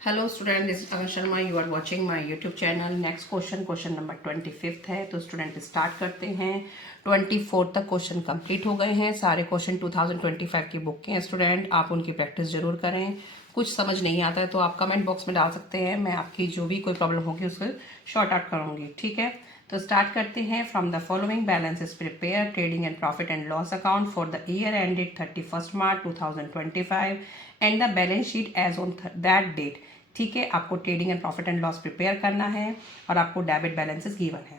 Hello student, this is अगर Sharma. You are watching my YouTube channel. Next question number 25 है। तो student start करते हैं। 24 तक क्वेश्चन कंप्लीट हो गए हैं। सारे क्वेश्चन 2025 की बुक के हैं। स्टूडेंट आप उनकी प्रैक्टिस जरूर करें। कुछ समझ नहीं आता है तो आप कमेंट बॉक्स में डाल सकते हैं। मैं आपकी जो भी कोई प्रॉब्लम होगी उसको शॉर्ट आउट करूंगी, ठीक है। तो स्टार्ट करते हैं। From the following balance is prepare trading and profit and loss account for the year ended 31 March 2025 and the balance sheet as on that date. ठीक है, आपको trading and profit and loss prepare करना है और आपको debit balances given है।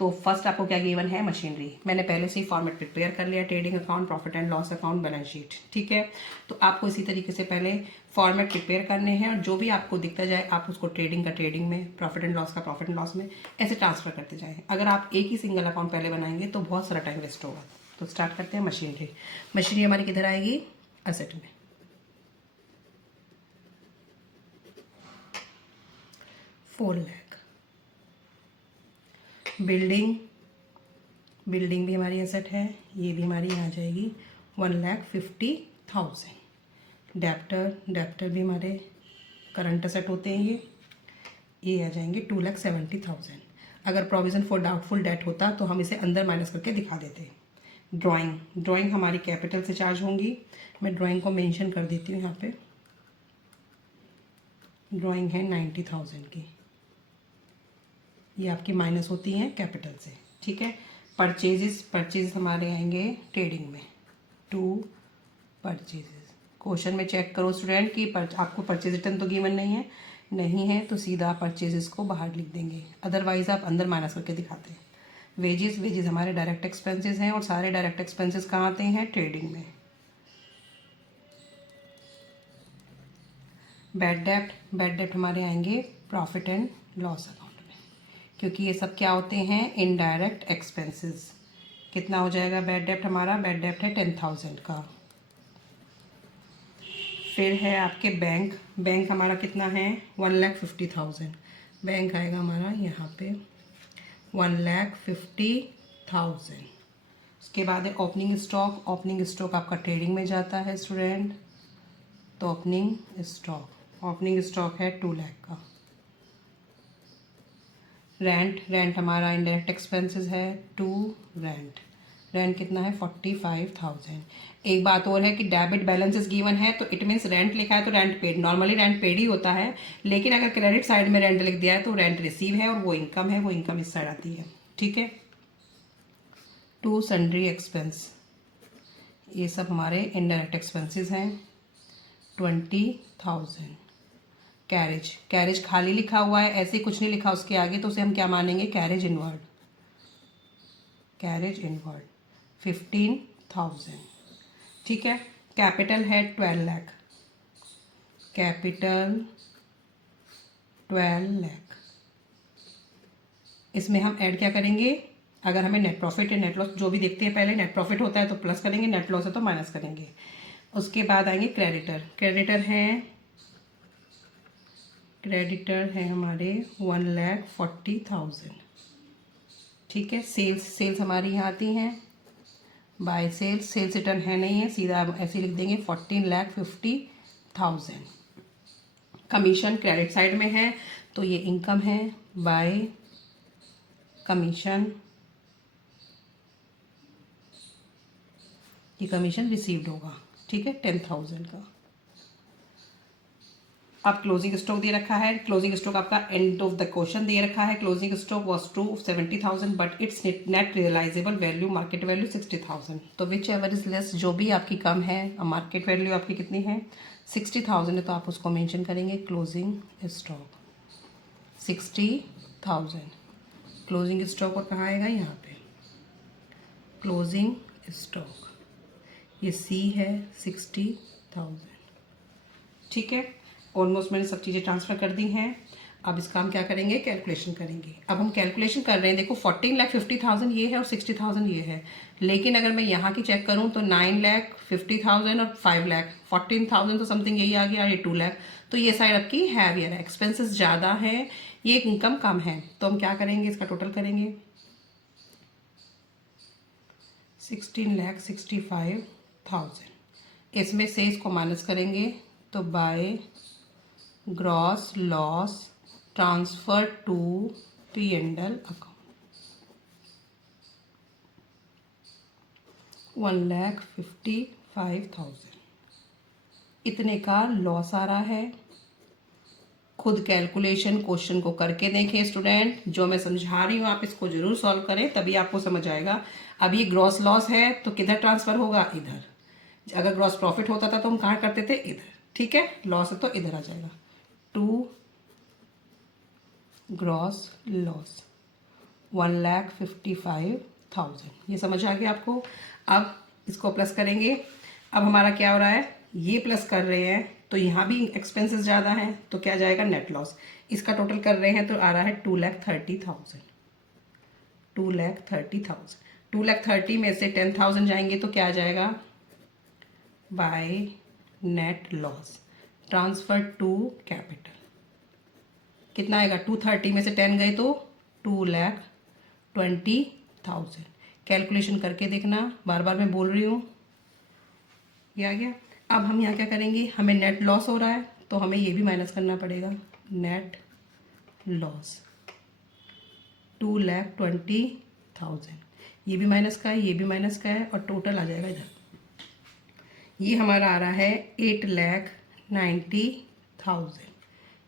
तो first आपको क्या गिवन है? मशीनरी। मैंने पहले से ही फॉर्मेट प्रिपेयर कर लिया, trading account, profit and loss account, balance sheet, ठीक है। तो आपको इसी तरीके से पहले फॉर्मेट प्रिपेयर करने हैं और जो भी आपको दिखता जाए आप उसको ट्रेडिंग का ट्रेडिंग में, प्रॉफिट एंड लॉस का प्रॉफिट एंड लॉस में ऐसे ट्रांसफर करते जाएं। अगर आप एक ही सिंगल अकाउंट पहले बनाएंगे तो बहुत सारा टाइम वेस्ट होगा। तो स्टार्ट करते हैं। मशीनरी। मशीनरी हमारी किधर आएगी? असेट में। 4 लाख। बिल्डिंग भी हमारी एसेट है, ये भी हमारी आ जाएगी 1,50,000। डेप्टर भी हमारे करंट एसेट होते हैं, ये आ जाएंगे 2,70,000। अगर प्रोविज़न फॉर डाउटफुल डेट होता तो हम इसे अंदर माइनस करके दिखा देते। ड्राइंग हमारी कैपिटल से चार्ज होंगी। मैं ड्राइंग को मेंशन कर देती हूँ यहाँ पे। ड्राइंग है 90,000 की, ये आपकी माइनस होती हैं कैपिटल से, ठीक है। परचेजेस हमारे आएंगे ट्रेडिंग में। 2 परचेजेस। क्वेश्चन में चेक करो स्टूडेंट कि आपको परचेज रिटर्न तो गिवन नहीं है तो सीधा परचेजेस को बाहर लिख देंगे, अदरवाइज आप अंदर माइनस करके दिखाते हैं। वेजेस हमारे डायरेक्ट एक्सपेंसेस हैं और सारे डायरेक्ट एक्सपेंसेस कहाँ आते हैं? ट्रेडिंग में। बैड डेप्ट हमारे आएंगे प्रॉफिट एंड लॉस अकाउंट, क्योंकि ये सब क्या होते हैं? Indirect expenses. कितना हो जाएगा बैड डेप्ट हमारा? बैड डेप्ट है 10,000 का। फिर है आपके बैंक हमारा कितना है? 1,50,000। बैंक आएगा हमारा यहाँ पे 1,50,000। उसके बाद है ओपनिंग स्टॉक आपका ट्रेडिंग में जाता है स्टूडेंट। तो ओपनिंग स्टॉक है 2 लाख का। रेंट हमारा इनडायरेक्ट एक्सपेंसेस है। रेंट कितना है? 45,000। एक बात और है कि डेबिट बैलेंसेस गिवन है तो इट मीन्स रेंट लिखा है तो rent paid. Normally rent paid ही होता है, लेकिन अगर क्रेडिट साइड में रेंट लिख दिया है तो रेंट रिसीव है और वो इनकम है, वो इनकम इस साइड आती है, ठीक है। 2 सन्ड्री एक्सपेंस, ये सब हमारे इनडायरेक्ट एक्सपेंसेस हैं। 20,000। कैरेज खाली लिखा हुआ है, ऐसे कुछ नहीं लिखा उसके आगे, तो उसे हम क्या मानेंगे? Carriage inward. 15,000, ठीक है। कैपिटल है 12 लाख। इसमें हम ऐड क्या करेंगे? अगर हमें नेट प्रॉफिट या नेट लॉस जो भी देखते हैं, पहले नेट प्रॉफिट होता है तो प्लस करेंगे, नेट लॉस है तो माइनस करेंगे। उसके बाद आएंगे क्रेडिटर है हमारे 1,40,000, ठीक है। सेल्स हमारी यहाँ आती हैं बाय सेल्स रिटर्न है नहीं है, सीधा ऐसे लिख देंगे 14,50,000। कमीशन क्रेडिट साइड में है तो ये इनकम है बाय कमीशन, ये कमीशन रिसीव्ड होगा, ठीक है, 10,000 का। अब क्लोजिंग स्टॉक दे रखा है। क्लोजिंग स्टॉक आपका एंड ऑफ द क्वेश्चन दे रखा है। Closing stock was true 70,000 but it's net realisable value market value 60,000। तो विच एवर इज लेस, जो भी आपकी कम है, मार्केट वैल्यू आपकी कितनी है? 60,000 है, तो आप उसको मेंशन करेंगे क्लोजिंग स्टॉक 60,000। क्लोजिंग स्टॉक और कहाँ आएगा? यहाँ पे क्लोजिंग स्टॉक, ये सी है 60,000, ठीक है। ऑलमोस्ट मैंने सब चीज़ें ट्रांसफ़र कर दी हैं। अब इसका हम क्या करेंगे? कैलकुलेशन करेंगे। अब हम कैलकुलेशन कर रहे हैं, देखो 14,50,000 ये है और 60,000 ये है, लेकिन अगर मैं यहाँ की चेक करूँ तो 9,50,000 और 5 लाख, 14,000 तो समथिंग यही आ गया, ये 2 लाख। तो ये साइड आपकी हैवियर है, एक्सपेंसेस ज़्यादा है, ये इनकम कम है। तो हम क्या करेंगे? इसका टोटल करेंगे 16,65,000। इसमें से इसको माइनस करेंगे तो by gross loss transfer to P&L account 1,55,000 इतने का लॉस आ रहा है। खुद कैलकुलेशन क्वेश्चन को करके देखें स्टूडेंट, जो मैं समझा रही हूँ आप इसको जरूर सॉल्व करें, तभी आपको समझ आएगा। अब ये ग्रॉस लॉस है तो किधर ट्रांसफर होगा, इधर। अगर ग्रॉस प्रॉफिट होता था तो हम कहाँ करते थे, इधर। ठीक है, लॉस है तो इधर आ जाएगा, टू ग्रॉस लॉस 1,55,000। ये समझ आ गया आपको। अब इसको प्लस करेंगे। अब हमारा क्या हो रहा है, ये प्लस कर रहे हैं तो यहाँ भी एक्सपेंसेस ज़्यादा हैं तो क्या जाएगा, नेट लॉस। इसका टोटल कर रहे हैं तो आ रहा है 2,30,000। 2,30,000 2,30,000 में से 10,000 जाएंगे तो क्या आ जाएगा, by net loss transfer to capital. कितना आएगा, 230 में से 10 गए तो 2,20,000। कैलकुलेशन करके देखना, बार बार मैं बोल रही हूँ। ये आ गया। अब हम यहाँ क्या करेंगे, हमें नेट लॉस हो रहा है तो हमें ये भी माइनस करना पड़ेगा, नेट लॉस 2,20,000। ये भी माइनस का है, ये भी माइनस का है, और टोटल आ जाएगा इधर। ये हमारा आ रहा है 8,90,000।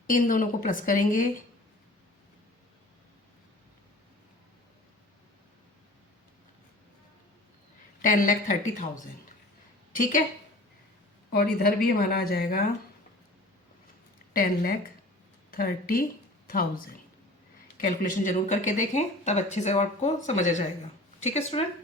इन दोनों को प्लस करेंगे, $10,30,000। ठीक है, और इधर भी हमारा आ जाएगा 10,30,000। कैलकुलेशन जरूर करके देखें, तब अच्छे से आपको समझ आ जाएगा। ठीक है स्टूडेंट।